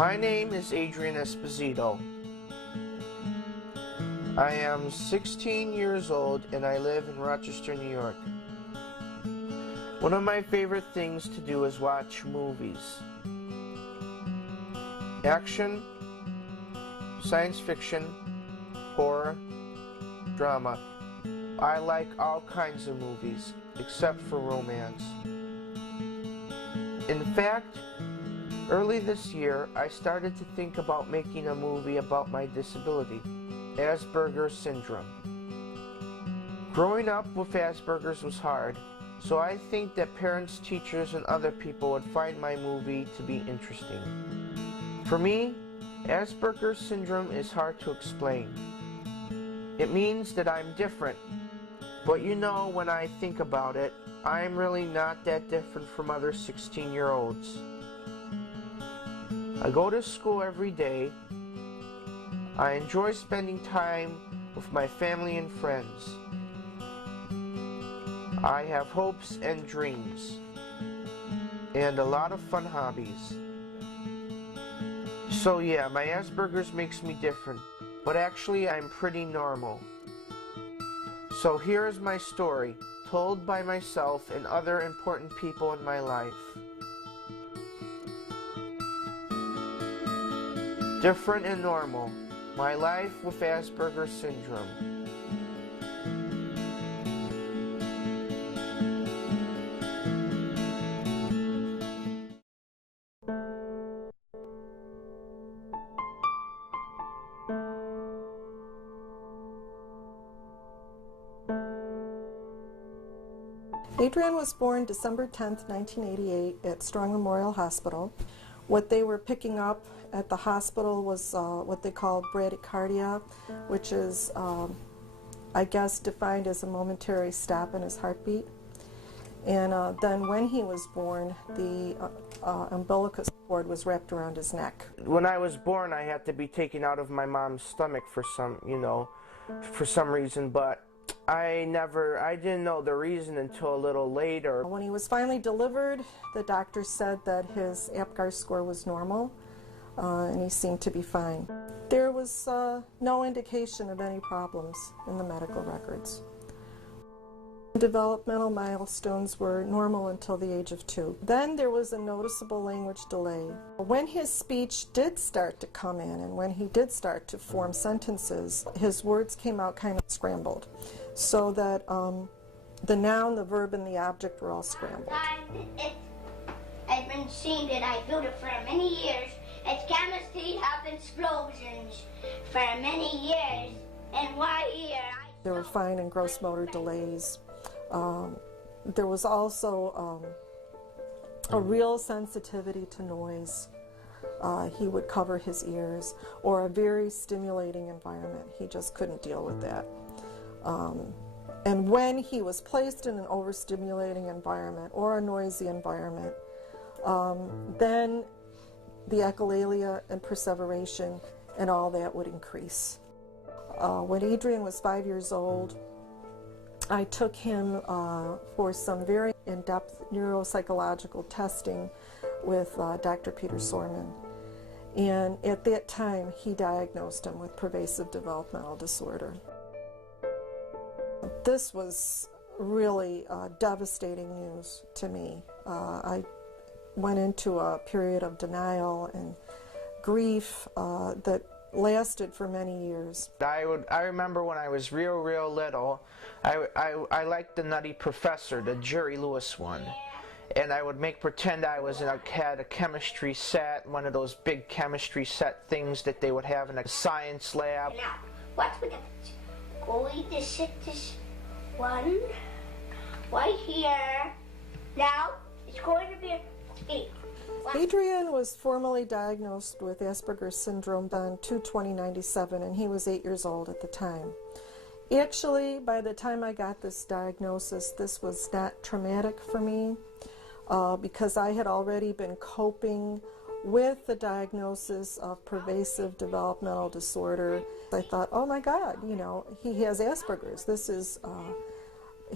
My name is Adrian Esposito. I am 16 years old and I live in Rochester, New York. One of my favorite things to do is watch movies. Action, science fiction, horror, drama. I like all kinds of movies, except for romance. In fact, early this year, I started to think about making a movie about my disability, Asperger Syndrome. Growing up with Asperger's was hard, so I think that parents, teachers, and other people would find my movie to be interesting. For me, Asperger Syndrome is hard to explain. It means that I'm different, but you know, when I think about it, I'm really not that different from other 16-year-olds. I go to school every day. I enjoy spending time with my family and friends. I have hopes and dreams, and a lot of fun hobbies. So yeah, my Asperger's makes me different, but actually I'm pretty normal. So here is my story, told by myself and other important people in my life. Different and normal, my life with Asperger Syndrome. Adrian was born December 10th, 1988 at Strong Memorial Hospital. What they were picking up at the hospital was what they call bradycardia, which is, I guess, defined as a momentary stop in his heartbeat. And then when he was born, the umbilicus cord was wrapped around his neck. When I was born, I had to be taken out of my mom's stomach for some reason, but I didn't know the reason until a little later. When he was finally delivered, the doctor said that his APGAR score was normal, and he seemed to be fine. There was no indication of any problems in the medical records. Developmental milestones were normal until the age of 2. Then there was a noticeable language delay. When his speech did start to come in and when he did start to form sentences, his words came out kind of scrambled, so that the noun, the verb, and the object were all scrambled. I've been seeing that I built it for many years. It's chemistry of explosions for many years, and why here? There were fine and gross motor delays. There was also a real sensitivity to noise. He would cover his ears, or a very stimulating environment. He just couldn't deal with that. And when he was placed in an overstimulating environment or a noisy environment, then the echolalia and perseveration and all that would increase. When Adrian was 5 years old, I took him for some very in-depth neuropsychological testing with Dr. Peter Sorman. And at that time, he diagnosed him with pervasive developmental disorder. This was really devastating news to me. I went into a period of denial and grief that lasted for many years. I remember when I was real little, I liked the Nutty Professor, the Jerry Lewis one. And I would pretend I had a chemistry set, one of those big chemistry set things that they would have in a science lab. Now, what's with the going to sit this one right here. Now, it's going to be 8. Adrian was formally diagnosed with Asperger Syndrome on 2/20/97, and he was 8 years old at the time. Actually, by the time I got this diagnosis, this was not traumatic for me because I had already been coping with the diagnosis of pervasive developmental disorder. I thought, oh my God, he has Asperger's. This is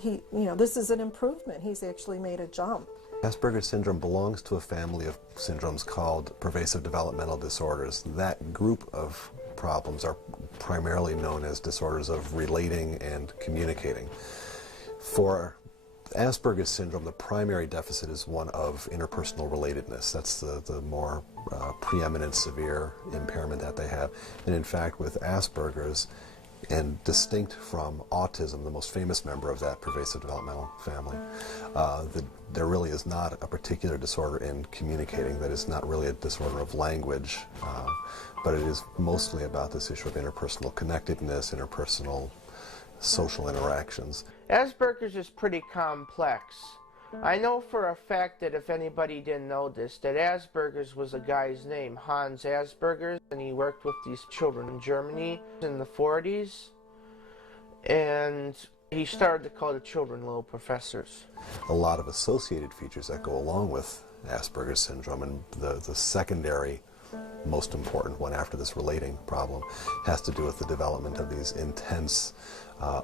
this is an improvement. He's actually made a jump. Asperger syndrome belongs to a family of syndromes called pervasive developmental disorders. That group of problems are primarily known as disorders of relating and communicating. For Asperger's syndrome, the primary deficit is one of interpersonal relatedness. That's the more preeminent severe impairment that they have. And in fact, with Asperger's, and distinct from autism, the most famous member of that pervasive developmental family, there really is not a particular disorder in communicating. That is not really a disorder of language, but it is mostly about this issue of interpersonal connectedness, interpersonal social interactions. Asperger's is pretty complex. I know for a fact that if anybody didn't know this, that Asperger's was a guy's name, Hans Asperger, and he worked with these children in Germany in the 40s, and he started to call the children little professors. A lot of associated features that go along with Asperger's syndrome, and the secondary most important one after this relating problem has to do with the development of these intense,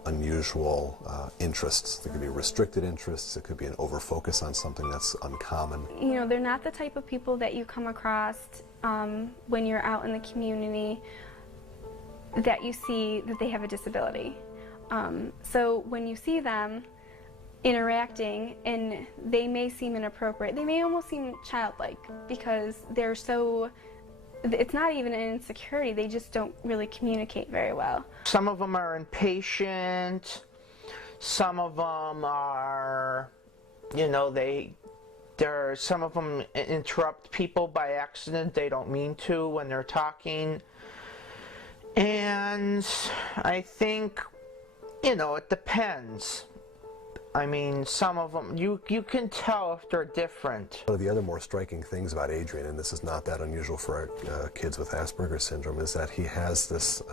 unusual interests. There could be restricted interests, it could be an over-focus on something that's uncommon. You know, they're not the type of people that you come across when you're out in the community that you see that they have a disability. So when you see them interacting and they may seem inappropriate, they may almost seem childlike because they're so, it's not even an insecurity, they just don't really communicate very well. Some of them are impatient, some of them are, you know, some of them interrupt people by accident, they don't mean to when they're talking. And I think, you know, it depends. I mean, some of them, you can tell if they're different. One of the other more striking things about Adrian, and this is not that unusual for kids with Asperger's syndrome, is that he has this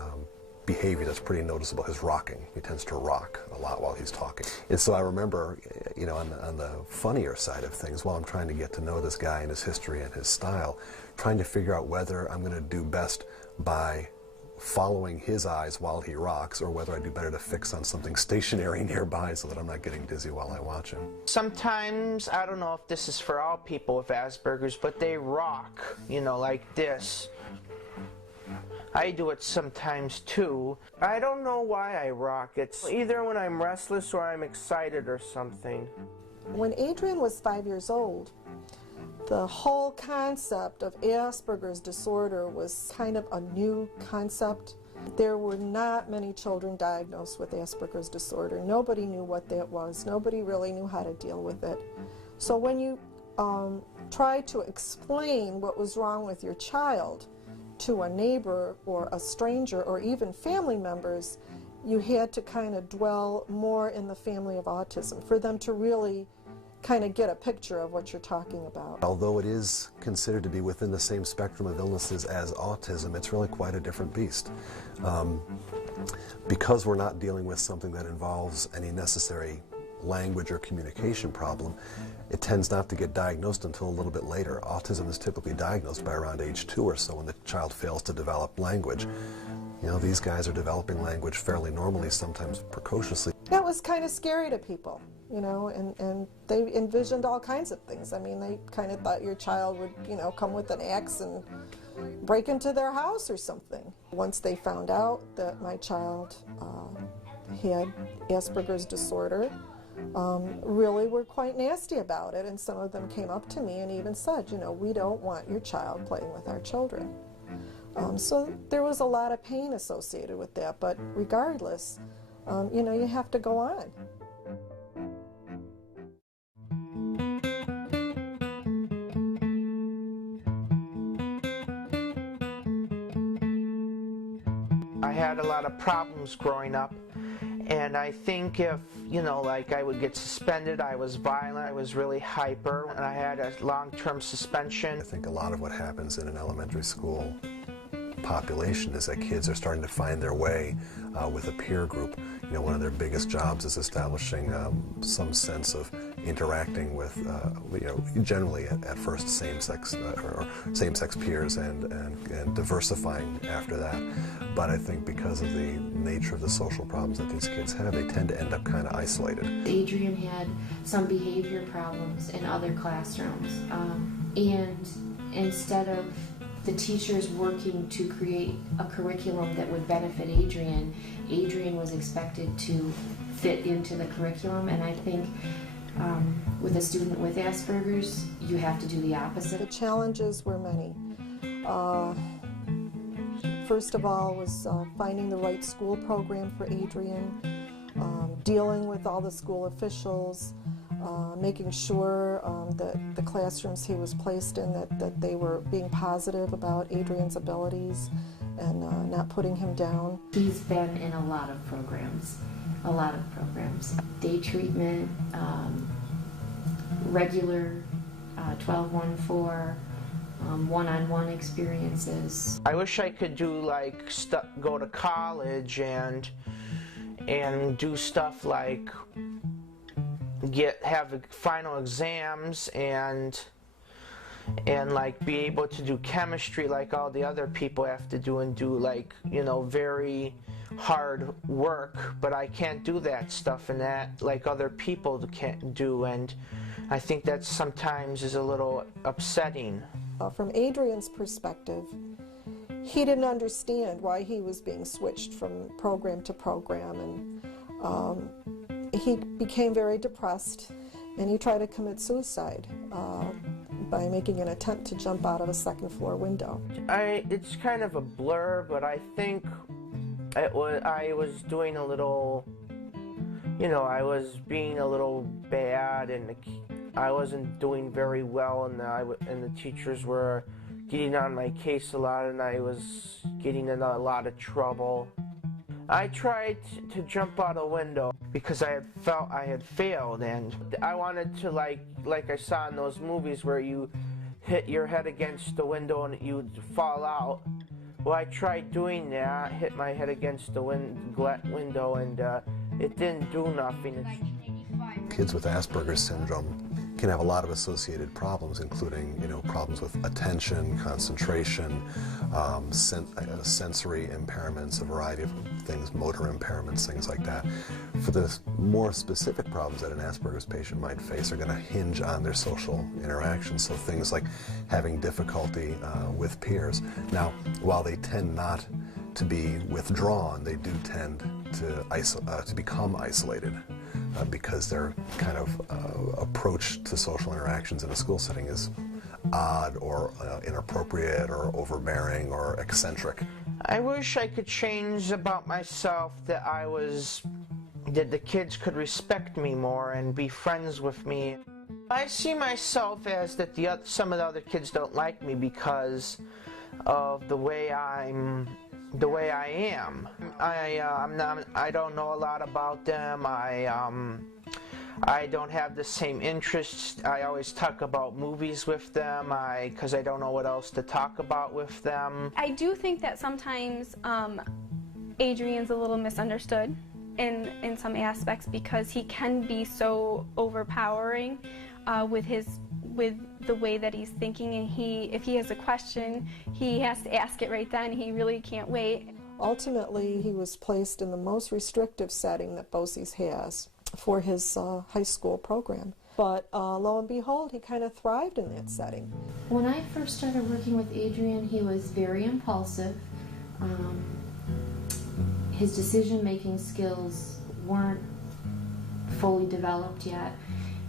behavior that's pretty noticeable, his rocking. He tends to rock a lot while he's talking. And so I remember, you know, on the funnier side of things, while I'm trying to get to know this guy and his history and his style, trying to figure out whether I'm going to do best by following his eyes while he rocks, or whether I do better to fix on something stationary nearby so that I'm not getting dizzy while I watch him. Sometimes, I don't know if this is for all people with Asperger's, but they rock, you know, like this. I do it sometimes too. I don't know why I rock. It's either when I'm restless or I'm excited or something. When Adrian was 5 years old, the whole concept of Asperger's disorder was kind of a new concept. There were not many children diagnosed with Asperger's disorder. Nobody knew what that was. Nobody really knew how to deal with it. So when you try to explain what was wrong with your child to a neighbor or a stranger or even family members, you had to kind of dwell more in the family of autism for them to really kind of get a picture of what you're talking about. Although it is considered to be within the same spectrum of illnesses as autism, it's really quite a different beast. Because we're not dealing with something that involves any necessary language or communication problem, it tends not to get diagnosed until a little bit later. Autism is typically diagnosed by around age 2 or so when the child fails to develop language. You know, these guys are developing language fairly normally, sometimes precociously. That was kind of scary to people, you know, and they envisioned all kinds of things. I mean, they kind of thought your child would, you know, come with an axe and break into their house or something. Once they found out that my child had Asperger's disorder, really were quite nasty about it, and some of them came up to me and even said, you know, we don't want your child playing with our children. So there was a lot of pain associated with that, but regardless, you know, you have to go on. I had a lot of problems growing up, and I think if, you know, like I would get suspended, I was violent, I was really hyper, and I had a long-term suspension. I think a lot of what happens in an elementary school population is that kids are starting to find their way with a peer group. You know, one of their biggest jobs is establishing some sense of interacting with, you know, generally at first same-sex or same-sex peers and diversifying after that. But I think because of the nature of the social problems that these kids have, they tend to end up kind of isolated. Adrian had some behavior problems in other classrooms, and instead of the teachers working to create a curriculum that would benefit Adrian, Adrian was expected to fit into the curriculum, and I think with a student with Asperger's, you have to do the opposite. The challenges were many. First of all was finding the right school program for Adrian, dealing with all the school officials, making sure that the classrooms he was placed in, that they were being positive about Adrian's abilities and not putting him down. He's been in a lot of programs, day treatment, regular 12-1-4, one-on-one experiences. I wish I could do like go to college and do stuff like have final exams and like be able to do chemistry like all the other people have to do, and do like, you know, very hard work, but I can't do that stuff and that like other people can't do, and I think that sometimes is a little upsetting. From Adrian's perspective, he didn't understand why he was being switched from program to program, and he became very depressed, and he tried to commit suicide by making an attempt to jump out of a second-floor window. It's kind of a blur, but I think I was doing a little, you know, I was being a little bad, and I wasn't doing very well, and the teachers were getting on my case a lot, and I was getting in a lot of trouble. I tried to jump out a window because I had felt I had failed, and I wanted to like I saw in those movies where you hit your head against the window and you'd fall out. Well, I tried doing that, hit my head against the window, and it didn't do nothing. Kids with Asperger syndrome can have a lot of associated problems, including, you know, problems with attention, concentration, sensory impairments, a variety of things, motor impairments, things like that. For the more specific problems that an Asperger's patient might face are going to hinge on their social interactions, so things like having difficulty with peers. Now, while they tend not to be withdrawn, they do tend to become isolated. Because their kind of approach to social interactions in a school setting is odd or inappropriate or overbearing or eccentric. I wish I could change about myself, that the kids could respect me more and be friends with me. I see myself as that some of the other kids don't like me because of the way I am. I don't know a lot about them. I don't have the same interests. I always talk about movies with them because I don't know what else to talk about with them. I do think that sometimes Adrian's a little misunderstood in some aspects, because he can be so overpowering with the way that he's thinking, and if he has a question, he has to ask it right then. He really can't wait. Ultimately, he was placed in the most restrictive setting that BOCES has for his high school program. But lo and behold, he kind of thrived in that setting. When I first started working with Adrian, he was very impulsive. His decision-making skills weren't fully developed yet,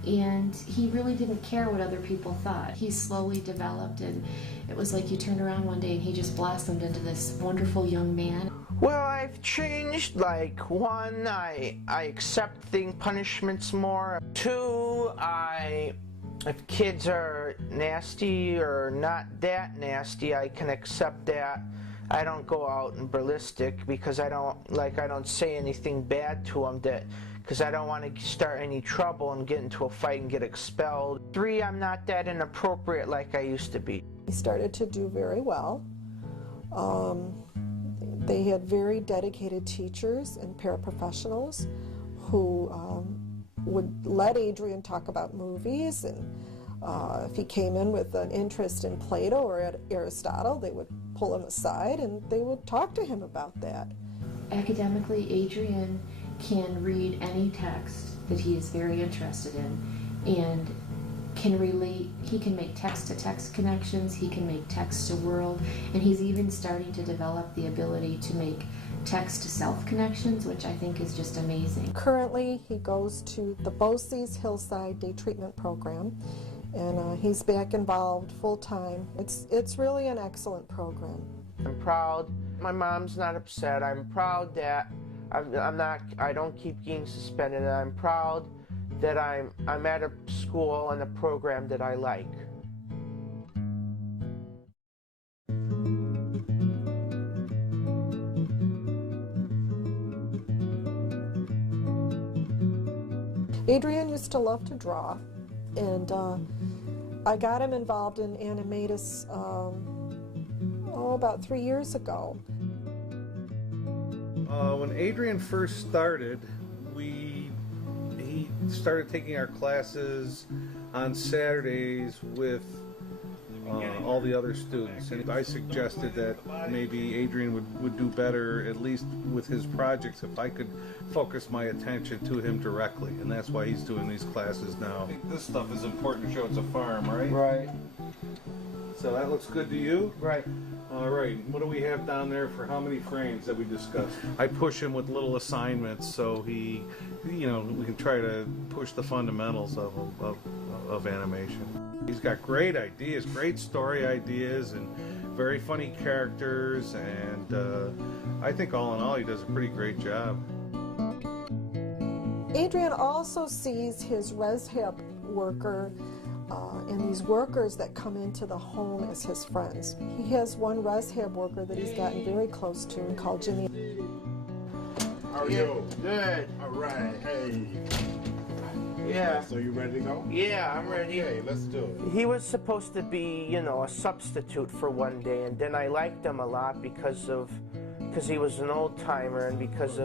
and he really didn't care what other people thought. He slowly developed, and it was like you turned around one day and he just blossomed into this wonderful young man. Well, I've changed. Like, one, I accept punishments more. Two, if kids are nasty or not that nasty, I can accept that. I don't go out and ballistic because I don't say anything bad to them because I don't want to start any trouble and get into a fight and get expelled. Three, I'm not that inappropriate like I used to be. He started to do very well. They had very dedicated teachers and paraprofessionals who would let Adrian talk about movies, and if he came in with an interest in Plato or Aristotle, they would pull him aside and they would talk to him about that. Academically, Adrian can read any text that he is very interested in and can relate. He can make text-to-text connections, he can make text-to-world, and he's even starting to develop the ability to make text-to-self connections, which I think is just amazing. Currently, he goes to the BOCES Hillside Day Treatment Program, and he's back involved full-time. It's really an excellent program. I'm proud. My mom's not upset. I'm proud that I don't keep getting suspended. And I'm proud that I'm at a school and a program that I like. Adrian used to love to draw, and I got him involved in Animatus about 3 years ago. When Adrian first started, he started taking our classes on Saturdays with all the other students, and I suggested that maybe Adrian would do better, at least with his projects, if I could focus my attention to him directly, and that's why he's doing these classes now. I think this stuff is important to show it's a farm, right? Right. So that looks good to you? Right. All right, what do we have down there for how many frames that we discussed? I push him with little assignments so he, we can try to push the fundamentals of animation. He's got great ideas, great story ideas, and very funny characters, and I think all in all he does a pretty great job. Adrian also sees his ResHab worker and these workers that come into the home as his friends. He has one ResHab worker that he's gotten very close to called Jimmy. How are you? Good. All right. Hey. Yeah. So you ready to go? Yeah, I'm ready. Okay, let's do it. He was supposed to be, a substitute for one day, and then I liked him a lot because he was an old timer, and because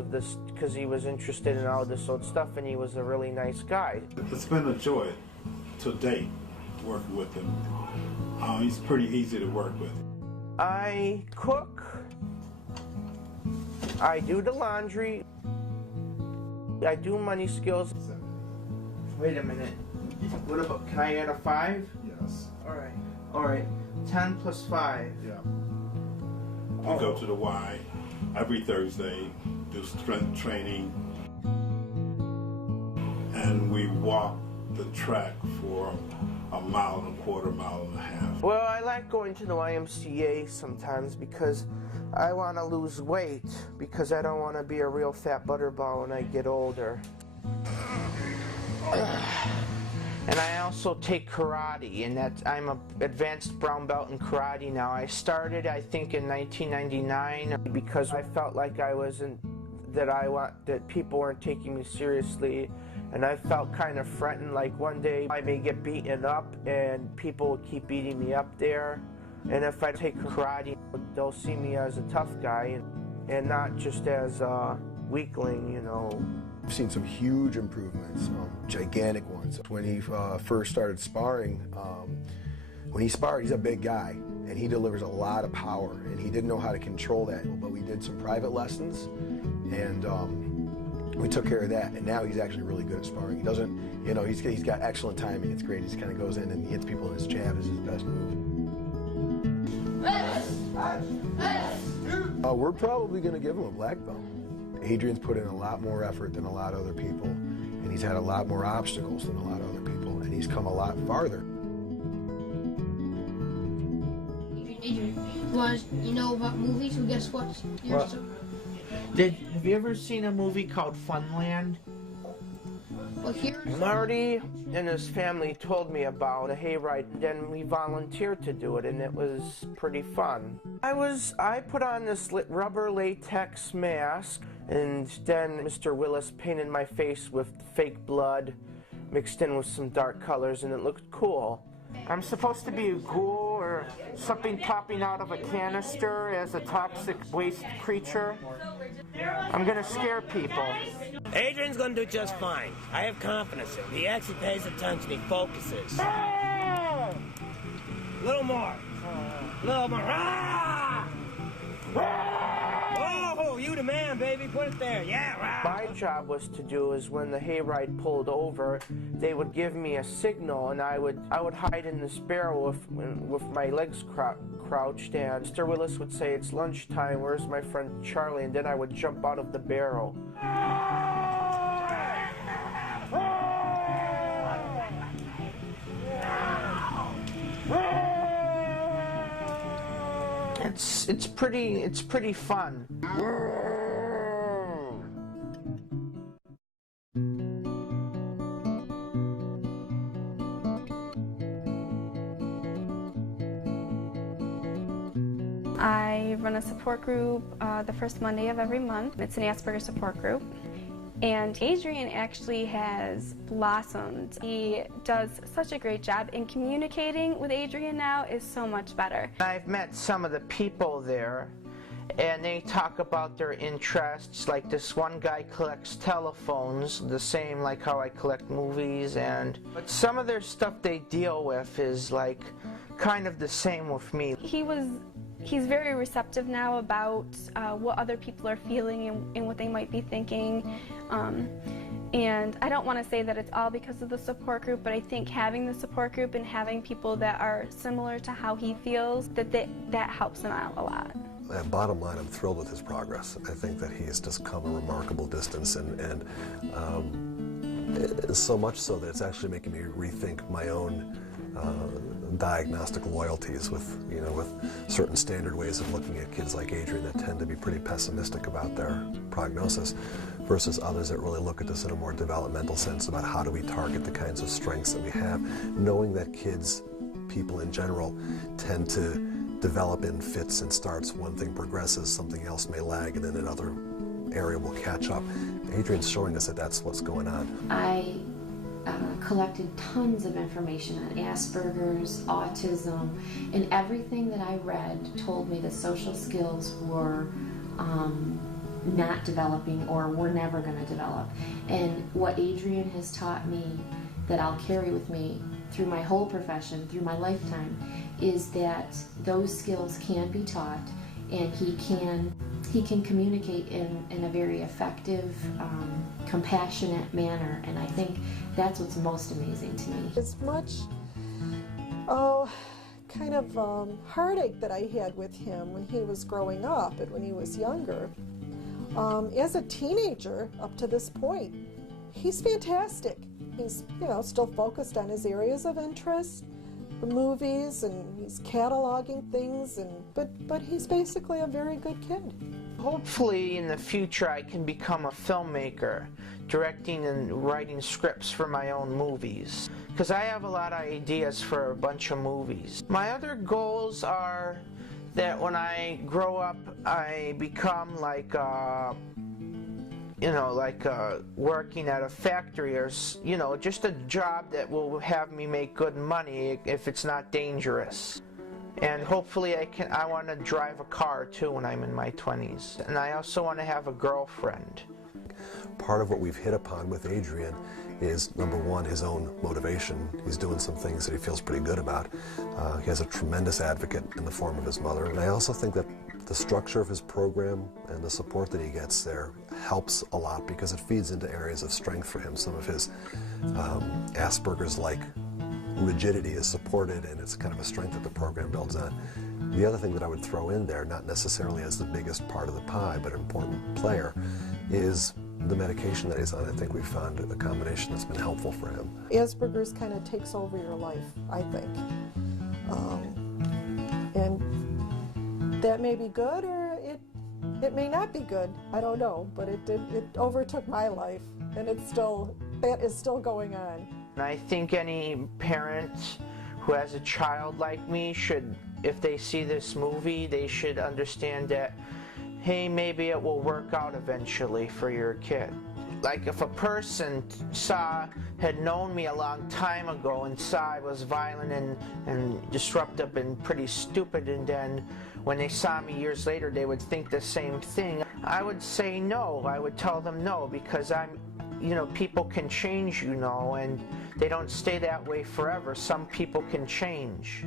he was interested in all this old stuff, and he was a really nice guy. It's been a joy to date working with him. He's pretty easy to work with. I cook. I do the laundry. I do money skills. Wait a minute. What about, can I add a 5? Yes. All right. 10 plus 5. Yeah. We go to the Y every Thursday, do strength training, and we walk the track for a mile and a quarter, mile and a half. Well, I like going to the YMCA sometimes because I want to lose weight, because I don't want to be a real fat butterball when I get older. And I also take karate, and I'm an advanced brown belt in karate now. I started, I think, in 1999 because I felt like that people weren't taking me seriously, and I felt kind of threatened, like one day I may get beaten up and people will keep beating me up there. And if I take karate, they'll see me as a tough guy and not just as a weakling, I've seen some huge improvements, gigantic ones. When he first started sparring, when he sparred, he's a big guy, and he delivers a lot of power, and he didn't know how to control that. But we did some private lessons, and we took care of that, and now he's actually really good at sparring. He doesn't, he's got excellent timing. It's great. He just kind of goes in and hits people, and his jab is his best move. We're probably going to give him a black belt. Adrian's put in a lot more effort than a lot of other people, and he's had a lot more obstacles than a lot of other people, and he's come a lot farther. Adrian, you want to know about movies? Well, guess what? Have you ever seen a movie called Funland? Well, Marty and his family told me about a hayride, and then we volunteered to do it, and it was pretty fun. I put on this rubber latex mask, and then Mr. Willis painted my face with fake blood mixed in with some dark colors, and it looked cool. I'm supposed to be a ghoul or or something popping out of a canister as a toxic waste creature. I'm gonna scare people. Adrian's gonna do just fine. I have confidence in him. He actually pays attention. He focuses. A little more. A little more. Oh, you the man, baby. Put it there. Yeah. My job was to do is when the hayride pulled over, they would give me a signal, and I would hide in this barrel with my legs crouched, and Mr. Willis would say, "It's lunchtime. Where's my friend Charlie?" And then I would jump out of the barrel. It's pretty fun. I run a support group the first Monday of every month. It's an Asperger support group. And Adrian actually has blossomed. He does such a great job, and communicating with Adrian now is so much better. I've met some of the people there, and they talk about their interests. Like this one guy collects telephones, the same like how I collect movies, but some of their stuff they deal with is like kind of the same with me. He's very receptive now about what other people are feeling and what they might be thinking. And I don't want to say that it's all because of the support group, but I think having the support group and having people that are similar to how he feels, that helps him out a lot. Bottom line, I'm thrilled with his progress. I think that he has just come a remarkable distance, and so much so that it's actually making me rethink my own diagnostic loyalties with certain standard ways of looking at kids like Adrian that tend to be pretty pessimistic about their prognosis versus others that really look at this in a more developmental sense about how do we target the kinds of strengths that we have, knowing that people in general, tend to develop in fits and starts. One thing progresses, something else may lag, and then another area will catch up. Adrian's showing us that that's what's going on. I collected tons of information on Asperger's, autism, and everything that I read told me that social skills were not developing or were never going to develop. And what Adrian has taught me that I'll carry with me through my whole profession, through my lifetime, is that those skills can be taught, and he can communicate in a very effective, compassionate manner, and I think that's what's most amazing to me. As much kind of heartache that I had with him when he was growing up and when he was younger, as a teenager up to this point, he's fantastic. He's still focused on his areas of interest, the movies, and he's cataloging things, but he's basically a very good kid. Hopefully in the future I can become a filmmaker, directing and writing scripts for my own movies, because I have a lot of ideas for a bunch of movies. My other goals are that when I grow up I become like working at a factory, or just a job that will have me make good money if it's not dangerous. And hopefully I want to drive a car too when I'm in my 20s. And I also want to have a girlfriend. Part of what we've hit upon with Adrian is, number one, his own motivation. He's doing some things that he feels pretty good about. He has a tremendous advocate in the form of his mother. And I also think that the structure of his program and the support that he gets there helps a lot because it feeds into areas of strength for him. Some of his Asperger's-like rigidity is supported, and it's kind of a strength that the program builds on. The other thing that I would throw in there, not necessarily as the biggest part of the pie, but an important player, is the medication that he's on. I think we've found a combination that's been helpful for him. Asperger's kind of takes over your life, I think. And that may be good, or it may not be good. I don't know, but it overtook my life, and that is still going on. And I think any parent who has a child like me should, if they see this movie, they should understand that, hey, maybe it will work out eventually for your kid. like if a person had known me a long time ago and saw I was violent and disruptive and pretty stupid, and then when they saw me years later they would think the same thing, I would say no. I would tell them no, because people can change, and they don't stay that way forever. Some people can change.